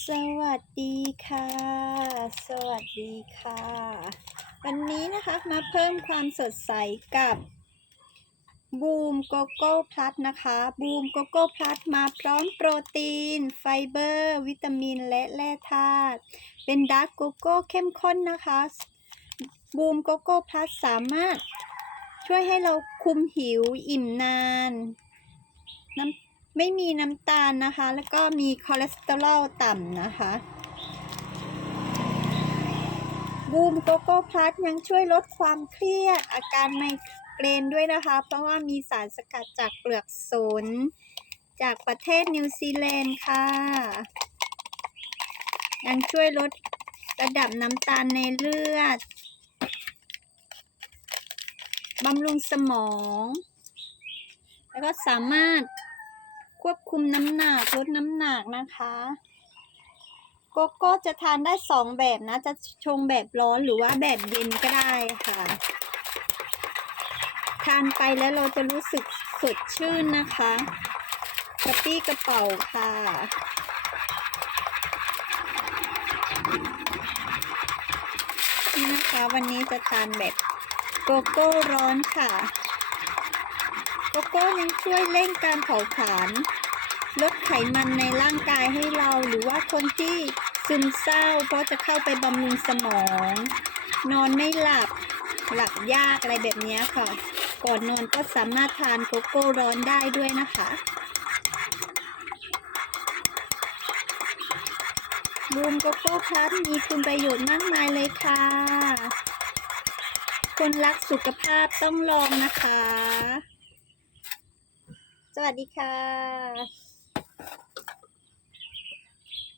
สวัสดีค่ะ สวัสดีค่ะ วันนี้นะคะมาเพิ่มความสดใสกับบูมโกโก้พลัสนะคะบูมโกโก้พลัสมาพร้อมโปรตีน ไฟเบอร์ วิตามินและแร่ธาตุเป็นดาร์กโกโก้เข้มข้นนะคะบูมโกโก้พลัสสามารถช่วยให้เราคุมหิวอิ่มนาน น้ำ ไม่มีน้ำตาลนะคะ แล้วก็มีคอเลสเตอรอลต่ำนะคะบูมโกโก้พลัสยังช่วยลดความเครียดอาการไมเกรนด้วยนะคะ เพราะว่ามีสารสกัดจากเปลือกสน จากประเทศนิวซีแลนด์ค่ะ ยังช่วยลดระดับน้ำตาลในเลือดบำรุงสมอง แล้วก็สามารถ ควบคุมน้ำหนักลดน้ำหนักนะคะ โกโก้จะทานได้สองแบบนะ จะชงแบบร้อนหรือว่าแบบเย็นก็ได้ค่ะ ทานไปแล้วเราจะรู้สึกสดชื่นนะคะกระปี้กระเป๋าค่ะนี่นะคะวันนี้จะทานแบบโกโก้ร้อนค่ะ โกโก้ยังช่วยเร่งการเผาผลาญลดไขมันในร่างกายให้เราหรือว่าคนที่ซึมเศร้าเพราะจะเข้าไปบำรุงสมอง นอนไม่หลับหลับยากอะไรแบบนี้ค่ะ ก่อนนอนก็สามารถทานโกโก้ร้อนได้ด้วยนะคะบูมโกโก้พลัสมีคุณประโยชน์มากมายเลยค่ะ คนรักสุขภาพต้องลองนะคะ สวัสดีค่ะ